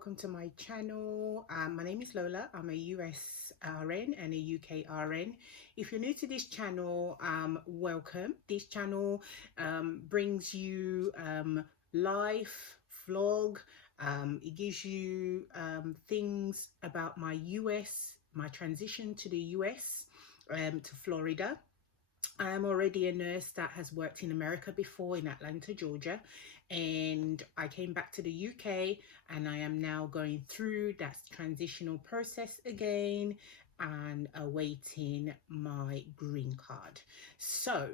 welcome to my channel. My name is Lola. I'm a US RN and a UK RN. If you're new to this channel, welcome. This channel brings you life vlog. It gives you things about my transition to the US, to Florida. I am already a nurse that has worked in America before, in Atlanta, Georgia, and I came back to the UK, and I am now going through that transitional process again and awaiting my green card. So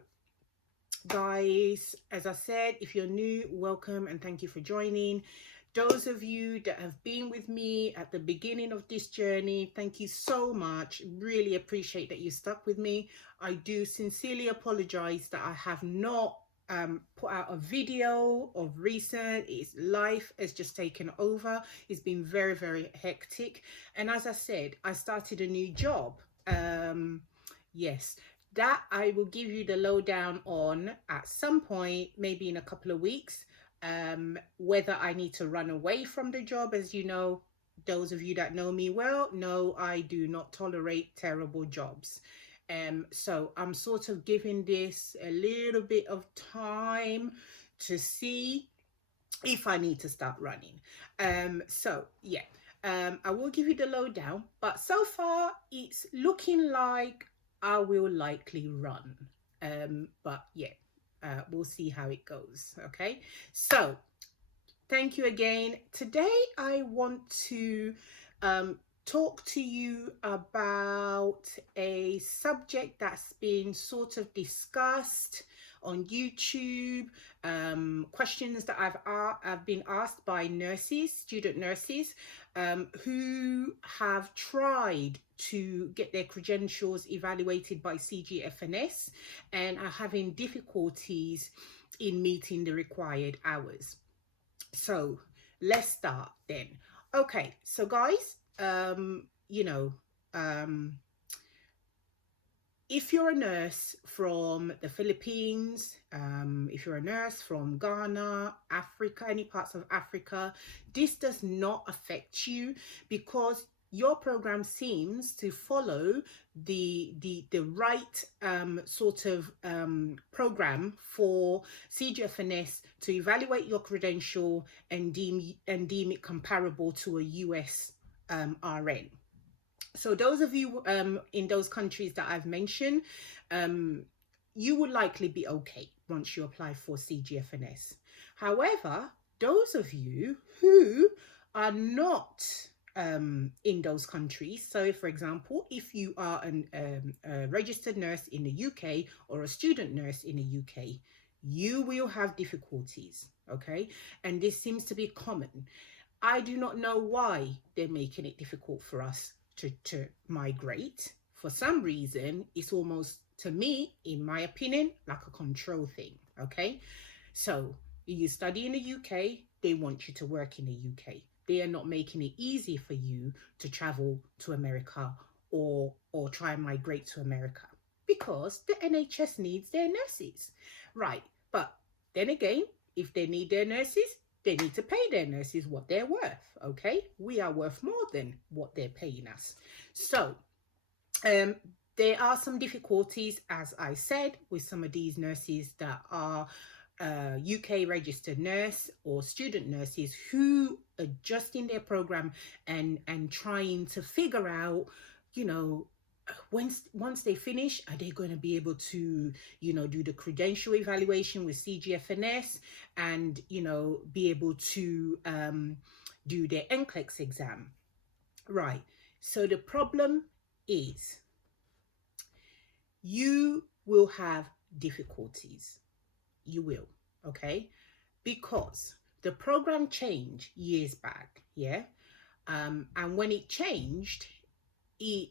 guys, as I said, if you're new, welcome and thank you for joining. Those of you that have been with me at the beginning of this journey, thank you so much. Really appreciate that you stuck with me. I do sincerely apologize that I have not put out a video of recent. Life has just taken over. It's been very, very hectic. And as I said, I started a new job. Yes, that I will give you the lowdown on at some point, maybe in a couple of weeks. Whether I need to run away from the job. As you know, those of you that know me well know I do not tolerate terrible jobs. So I'm sort of giving this a little bit of time to see if I need to start running. I will give you the lowdown, but so far it's looking like I will likely run. We'll see how it goes. Okay, so thank you again. Today I want to talk to you about a subject that's been sort of discussed on YouTube, questions that I've been asked by nurses, student nurses, who have tried to get their credentials evaluated by CGFNS and are having difficulties in meeting the required hours. So let's start then. Okay, so guys, if you're a nurse from the Philippines, if you're a nurse from Ghana, Africa, any parts of Africa, this does not affect you because your program seems to follow the right program for CGFNS to evaluate your credential and deem it comparable to a US RN. So those of you in those countries that I've mentioned, you would likely be okay once you apply for CGFNS. However, those of you who are not in those countries, so for example, if you are a registered nurse in the UK or a student nurse in the UK, you will have difficulties, okay? And this seems to be common. I do not know why they're making it difficult for us to migrate. For some reason, it's almost, to me, in my opinion, like a control thing, okay? So you study in the UK, they want you to work in the UK. They are not making it easy for you to travel to America or try and migrate to America because the NHS needs their nurses, right? But then again, if they need their nurses, they need to pay their nurses what they're worth, okay? We are worth more than what they're paying us. So there are some difficulties, as I said, with some of these nurses that are UK registered nurse or student nurses who are adjusting their program and trying to figure out, once they finish, are they going to be able to, do the credential evaluation with CGFNS and, be able to do their NCLEX exam, right? So the problem is you will have difficulties. You will, okay? Because the program changed years back, yeah? And when it changed, it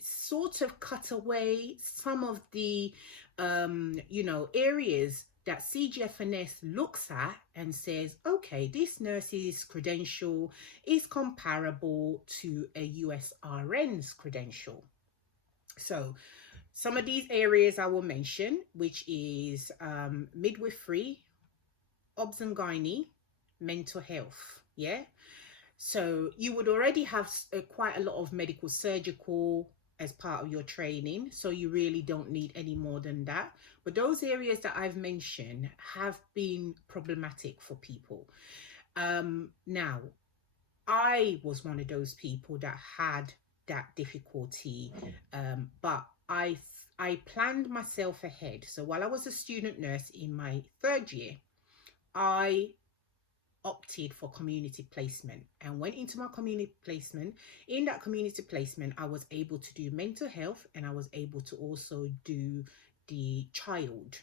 sort of cut away some of the, areas that CGFNS looks at and says, okay, this nurse's credential is comparable to a US RN's credential. So some of these areas I will mention, which is midwifery, obs and gynae, mental health, yeah? So you would already have quite a lot of medical surgical as part of your training. So you really don't need any more than that. But those areas that I've mentioned have been problematic for people. Now, I was one of those people that had that difficulty, but I planned myself ahead. So while I was a student nurse in my third year, I opted for community placement and went into my community placement. In that community placement, I was able to do mental health, and I was able to also do the child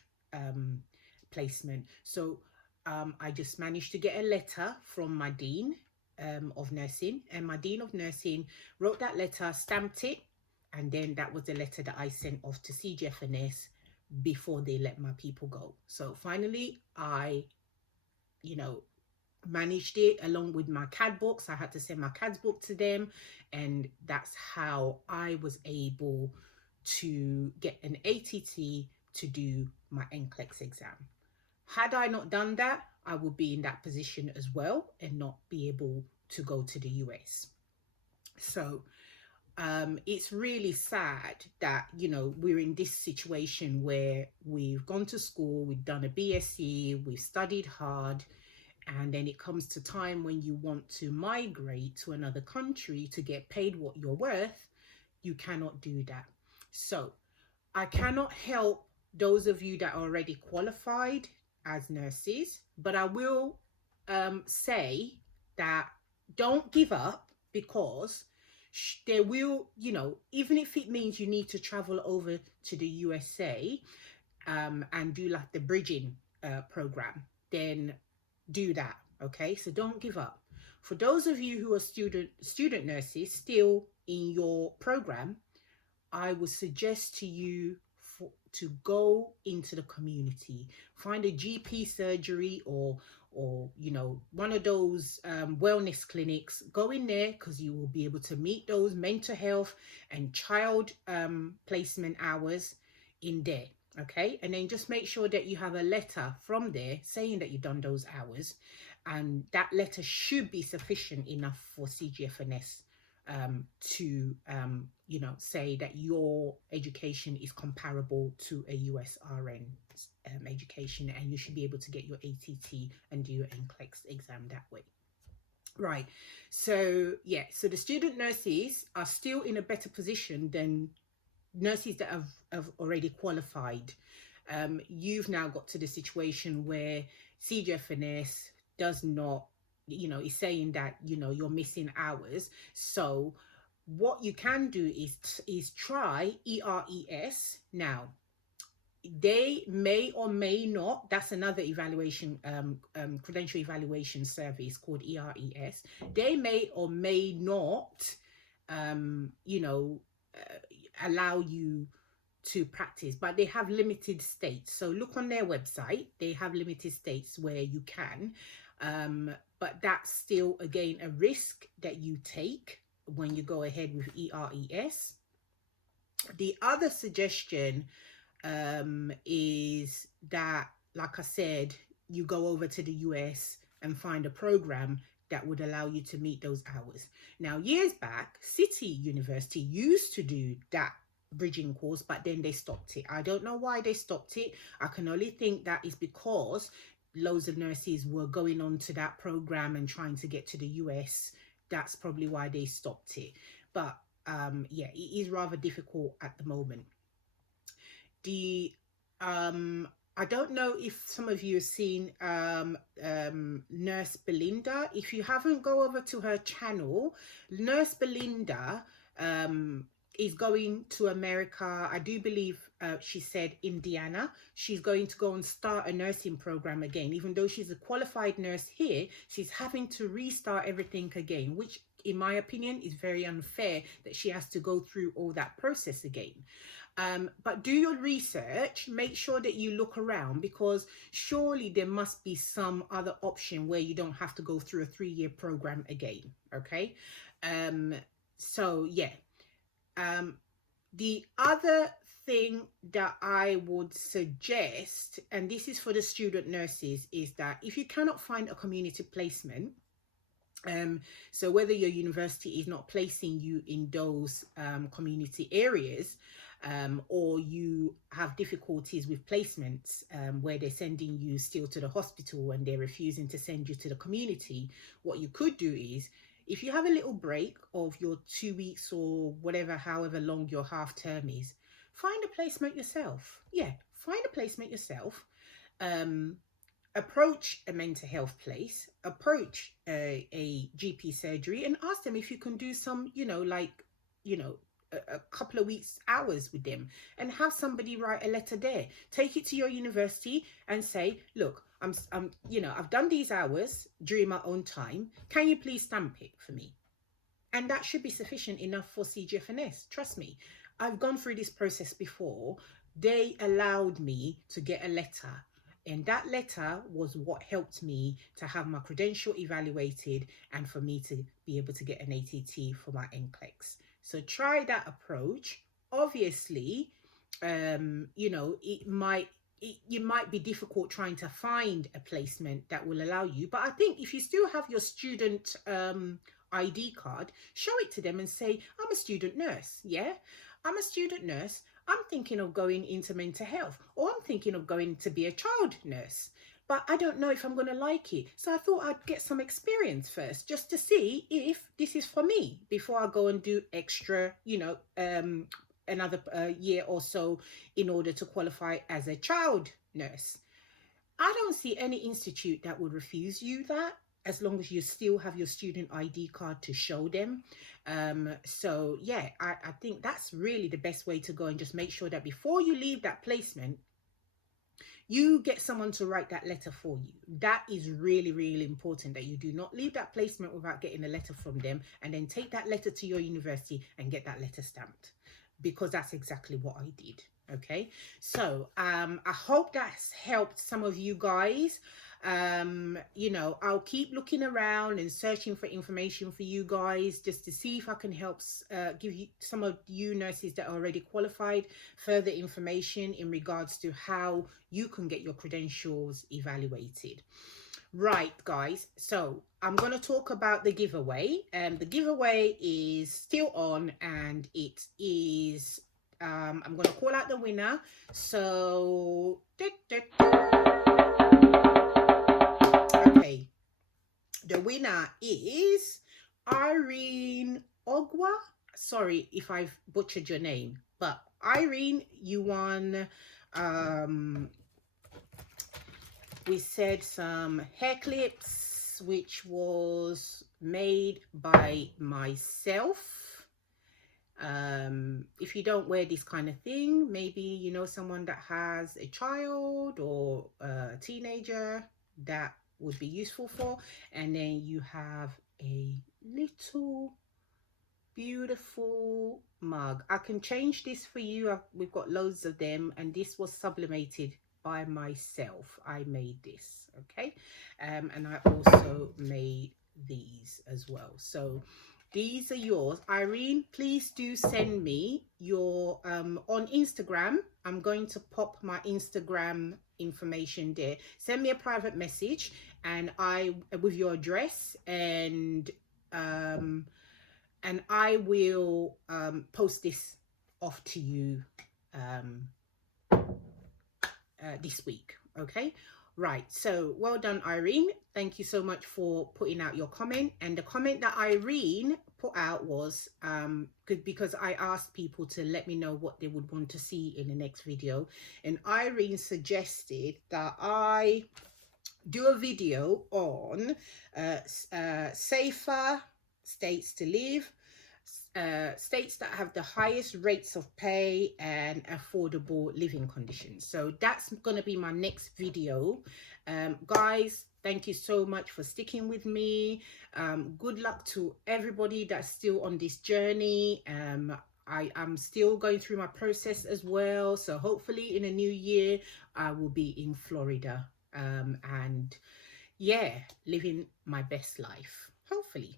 placement. So I just managed to get a letter from my dean of nursing, and my dean of nursing wrote that letter, stamped it, and then that was the letter that I sent off to CGFNS before they let my people go. So finally, I, you know, managed it along with my CAD books. I had to send my CAD book to them, and that's how I was able to get an ATT to do my NCLEX exam. Had I not done that, I would be in that position as well and not be able to go to the US. So it's really sad that, you know, we're in this situation where we've gone to school, we've done a BSc, we've studied hard, and then it comes to time when you want to migrate to another country to get paid what you're worth, you cannot do that. So I cannot help those of you that are already qualified as nurses, but I will say that don't give up, because there will, you know, even if it means you need to travel over to the USA and do like the bridging program, then do that. Okay, so don't give up. For those of you who are student nurses still in your program, I would suggest to you to go into the community, find a GP surgery or you know, one of those wellness clinics. Go in there, because you will be able to meet those mental health and child placement hours in there. Okay, and then just make sure that you have a letter from there saying that you've done those hours, and that letter should be sufficient enough for CGFNS to you know, say that your education is comparable to a US RN education, and you should be able to get your ATT and do your NCLEX exam that way. Right, so yeah, so the student nurses are still in a better position than nurses that have already qualified. You've now got to the situation where CGFNS does not, you know, is saying that, you know, you're missing hours. So what you can do is try ERES. Now, they may or may not, that's another evaluation, credential evaluation service called ERES. They may or may not, you know, allow you to practice, but they have limited states. So look on their website, they have limited states where you can, but that's still, again, a risk that you take when you go ahead with ERES. The other suggestion is that, like I said, you go over to the US and find a program that would allow you to meet those hours. Now, years back, City University used to do that bridging course, but then they stopped it. I don't know why they stopped it. I can only think that is because loads of nurses were going on to that program and trying to get to the US. That's probably why they stopped it. But yeah, it is rather difficult at the moment. The I don't know if some of you have seen Nurse Belinda. If you haven't, go over to her channel. Nurse Belinda is going to America. I do believe she said Indiana. She's going to go and start a nursing program again. Even though she's a qualified nurse here, she's having to restart everything again, which in my opinion is very unfair that she has to go through all that process again. But do your research, make sure that you look around, because surely there must be some other option where you don't have to go through a 3-year program again. Okay, so yeah. The other thing that I would suggest, and this is for the student nurses, is that if you cannot find a community placement, So whether your university is not placing you in those community areas, or you have difficulties with placements where they're sending you still to the hospital and they're refusing to send you to the community, what you could do is, if you have a little break of your 2 weeks or whatever, however long your half term is, find a placement yourself. Yeah, find a placement yourself. Approach a mental health place, approach a GP surgery, and ask them if you can do some, a couple of weeks hours with them, and have somebody write a letter there. Take it to your university and say, look, I've done these hours during my own time. Can you please stamp it for me? And that should be sufficient enough for CGFNS. Trust me, I've gone through this process before. They allowed me to get a letter, and that letter was what helped me to have my credential evaluated and for me to be able to get an ATT for my NCLEX. So try that approach. Obviously, you might be difficult trying to find a placement that will allow you. But I think if you still have your student ID card, show it to them and say, I'm a student nurse. Yeah, I'm a student nurse. I'm thinking of going into mental health, or I'm thinking of going to be a child nurse, but I don't know if I'm going to like it. So I thought I'd get some experience first, just to see if this is for me before I go and do extra, another year or so in order to qualify as a child nurse. I don't see any institute that would refuse you that, as long as you still have your student ID card to show them. So yeah, I think that's really the best way to go, and just make sure that before you leave that placement, you get someone to write that letter for you. That is really, really important, that you do not leave that placement without getting a letter from them, and then take that letter to your university and get that letter stamped, because that's exactly what I did. Okay, so I hope that's helped some of you guys. I'll keep looking around and searching for information for you guys, just to see if I can help give you, some of you nurses that are already qualified, further information in regards to how you can get your credentials evaluated. Right, guys, so I'm going to talk about the giveaway, and the giveaway is still on, and it is I'm going to call out the winner. So okay, the winner is Irene Ogwa. Sorry if I've butchered your name, but Irene, you won we said some hair clips, which was made by myself. If you don't wear this kind of thing, maybe you know someone that has a child or a teenager that would be useful for. And then you have a little beautiful mug. I can change this for you. We've got loads of them, and this was sublimated by myself. I made this, okay? And I also made these as well. So these are yours. Irene, please do send me your on Instagram. I'm going to pop my Instagram information there. Send me a private message, and with your address, and I will post this off to you this week. Okay, right, so well done, Irene. Thank you so much for putting out your comment. And the comment that Irene put out was good, because I asked people to let me know what they would want to see in the next video, and Irene suggested that I do a video on safer states to live, states that have the highest rates of pay and affordable living conditions. So that's going to be my next video. Guys, thank you so much for sticking with me. Good luck to everybody that's still on this journey. I'm still going through my process as well, so hopefully in a new year I will be in Florida, and yeah, living my best life, hopefully.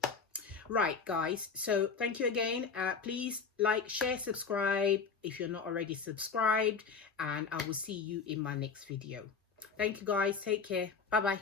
Right, guys, so thank you again. Please like, share, subscribe if you're not already subscribed, and I will see you in my next video. Thank you, guys. Take care. Bye bye.